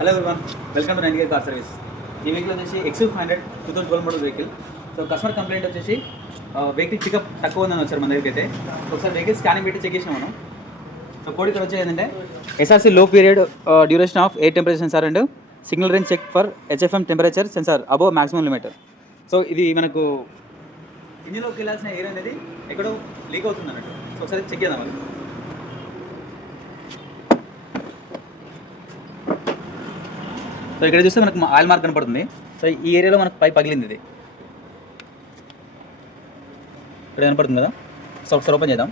Hello everyone, welcome to 90 car service. ఈ వెహికల్ వచ్చేసి XUV500 2012 model vehicle. So customer complaint వచ్చేసి vehicle pickup తక్కువ ఉందని వచ్చారు మన దగ్గరికి అయితే. ఒకసారి వెహికల్ స్కానింగ్ పెట్టి చెక్ చేసాం మనం. సో కోడ్ ఇక్కడ వచ్చేది ఏంటంటే SRC లో period duration of air temperature sensor and signal range check for HFM temperature sensor above maximum limit. So ఇది మనకు ఇంజిన్లోకి వెళ్ళాల్సిన ఎయిర్ అనేది ఎక్కడో లీక్ అవుతుంది అన్నట్టు. సో ఒకసారి చెక్ చేద్దాం అది. సో ఇక్కడ చూస్తే మనకు ఆయిల్ మార్క్ కనపడుతుంది. సో ఈ ఏరియాలో మనకు పైప్ పగిలింది. ఇది ఇక్కడ కనపడుతుంది కదా. సో ఒకసారి ఓపెన్ చేద్దాం.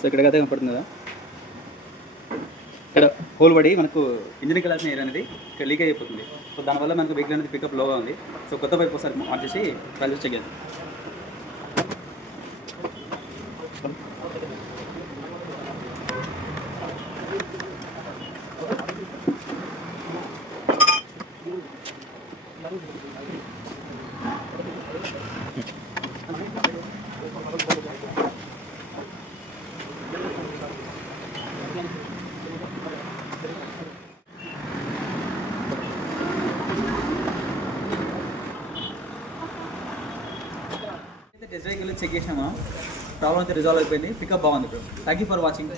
సో ఇక్కడికైతే కనపడుతుంది కదా, ఇక్కడ హోల్ పడి మనకు ఇంజిన్కి వెళ్ళాల్సిన ఎయిర్ అనేది ఇక్కడ లీక్ అయిపోతుంది. సో దానివల్ల మనకు వెహికల్ అనేది పికప్ లోగా ఉంది. సో కొత్త పైప్ ఒకసారి ఆన్ చేసి ట్రయల్ చెక్ చేద్దాం. టెస్ట్ డ్రైవ్ వెళ్ళి చెక్ చేసామా, ప్రాబ్లం అయితే రిజాల్వ్ అయిపోయింది. పికప్ బాగుంది. Thank you for watching.